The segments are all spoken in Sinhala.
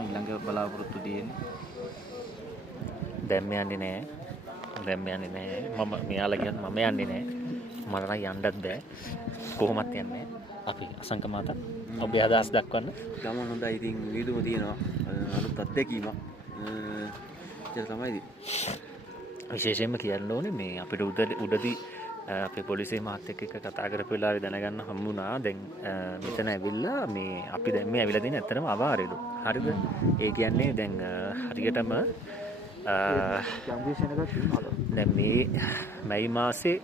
තමයි ඊළඟ බලාපොරොත්තු තියෙන්නේ. දැන් මේ යන්නේ නැහැ. දැන් මේ යන්නේ නැහැ. මම මෙයාලා කියත් මම යන්නේ නැහැ. මට නම් යන්නත් බෑ. කොහොමත් යන්නේ අපි අසංක මාතා ඔබේ අදහස් දක්වන්න. ගමන් හොඳයි. ඉතින් විදුම තියෙනවා. අලුත් අත්දැකීමක්. ඒක තමයි ඉතින්. විශේෂයෙන්ම කියන්න ඕනේ මේ අපිට උඩදී අපේ පොලිසිය මාත් එක්ක කතා කරපු වෙලාවේ දැනගන්න හම්බුණා. දැන් මෙතන ඇවිල්ලා මේ අපි දැන් මේ ඇවිල්ලා තියෙන ඇත්තටම අවාරෙලු. හරිද? ඒ කියන්නේ දැන් හරියටම දැන් මේ මැයි මාසේ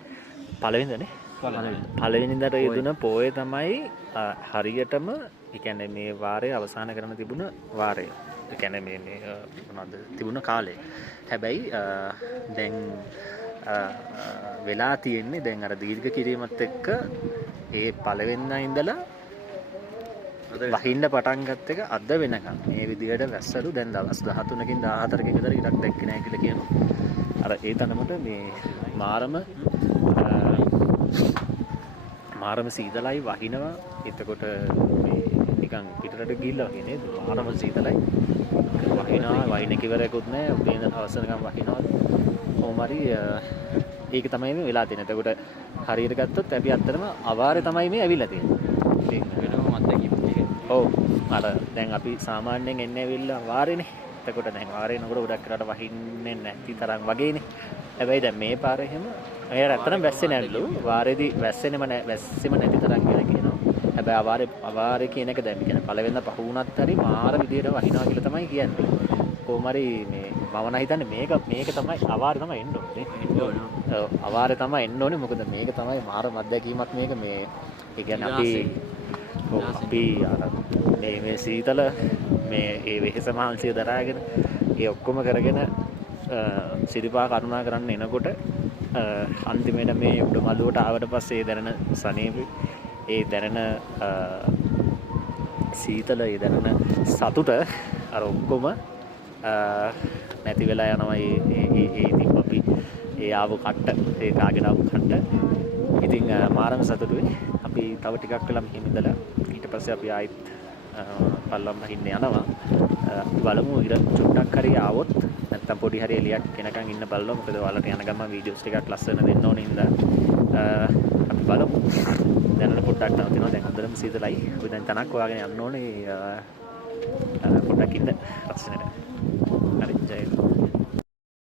පළවෙනිදනේ පළවෙනිදට යෙදුන පෝය තමයි හරියටම ඒ කියන්නේ මේ වාරය අවසන් කරන්න තිබුණ වාරය. ඒ කියන්නේ මේ මොනවද තිබුණ කාලය. හැබැයි දැන් වෙලා තියෙන්නේ දැන් අර දීර්ඝ කිරීමත් එක්ක ඒ පළවෙනිදා ඉඳලා වහින්න පටන් ගත්ත එක අද වෙනකම් මේ විදිහට වැස්සලු. දැන් දවස් 13කින් 14කින් විතර ඉරක් දැක්කේ නැහැ කියලා කියනවා. අර ඒ තරමට මේ මාරම සීතලයි වහිනවා. එතකොට මේ නිකන් පිටරට ගිහිල්ලා වගේ නේද? මාරම සීතලයි වහිනවා. වහින කිවරයක්වත් නැහැ. උදේ ඉඳන් හවස වෙනකම් වහිනවා. කොහොම හරි ඒක තමයි මේ වෙලා තියෙන්නේ. එතකොට හරියට ගත්තොත් අපි අත්‍තරම අවාරේ තමයි මේ ඇවිල්ලා තියෙන්නේ. ඉතින් වෙනම අත්දැකීමක් ටික. ඔව්. අර දැන් අපි සාමාන්‍යයෙන් එන්නේ ඇවිල්ලා වාරේනේ. එතකොට දැන් වාරේ නකොට ගොඩක් කරාට වහින්නේ නැති තරම් වගේනේ. හැබැයි දැන් මේ පාරේ එහෙම අය ඇත්තටම වැස්සේ නැල්ලු. වාරේදී වැස්සෙම නැති තරම් කියලා කියනවා. හැබැයි අවාරේ කියන එක දැන් කියන්නේ පළවෙනිදා පහ වුණත් හරි මාර විදියට වහිනවා කියලා තමයි කියන්නේ. කොහොම හරි මේ මම නම් හිතන්නේ මේක තමයි අවාරේ තමයි එන්න ඕනේ. ඔව් අවාරේ තමයි එන්න ඕනේ. මොකද මේක තමයි මාරම අත්දැකීමක් මේක මේ ඒ කියන්නේ අපි මේ සීතල මේ ඒ වෙහෙස මහන්සිය දරාගෙන ඒ ඔක්කොම කරගෙන සිරිපා කරුණා කරන්න එනකොට අන්තිමේට මේ උඩ මළුවට ආවට පස්සේ ඒ දැනෙන සනීප ඒ දැනෙන සීතල ඒ දැනෙන සතුට අර ඔක්කොම නැති වෙලා යනවා. ඒ තිබ්බ අපි ඒ ආව කට්ට ඒ කාගෙන ආව කට්ට ඉතින් මාරම සතුටුයි. අපි තව ටිකක් වෙලා මෙහෙම ඉඳලා ඊට පස්සේ අපි ආයිත් පල්ලම් බහින්න යනවා. බලමු ඉර චුට්ටක් හරි ආවොත් නැත්තම් පොඩි හරි එලියක් එනකන් ඉන්න බලමු. මොකද ඔයාලට යන ගමන් වීඩියෝස් ටිකක් ලස්සන දෙන්න ඕනේ ඉඳලා අපි බලමු. දැනට පොඩ්ඩක් නවතිනවා. දැන් හොඳටම සීතලයි. අපි දැන් තනක් හොයාගෙන යන්න ඕනේ. පොඩ්ඩක් ඉන්න ලස්සනට. හරි ජය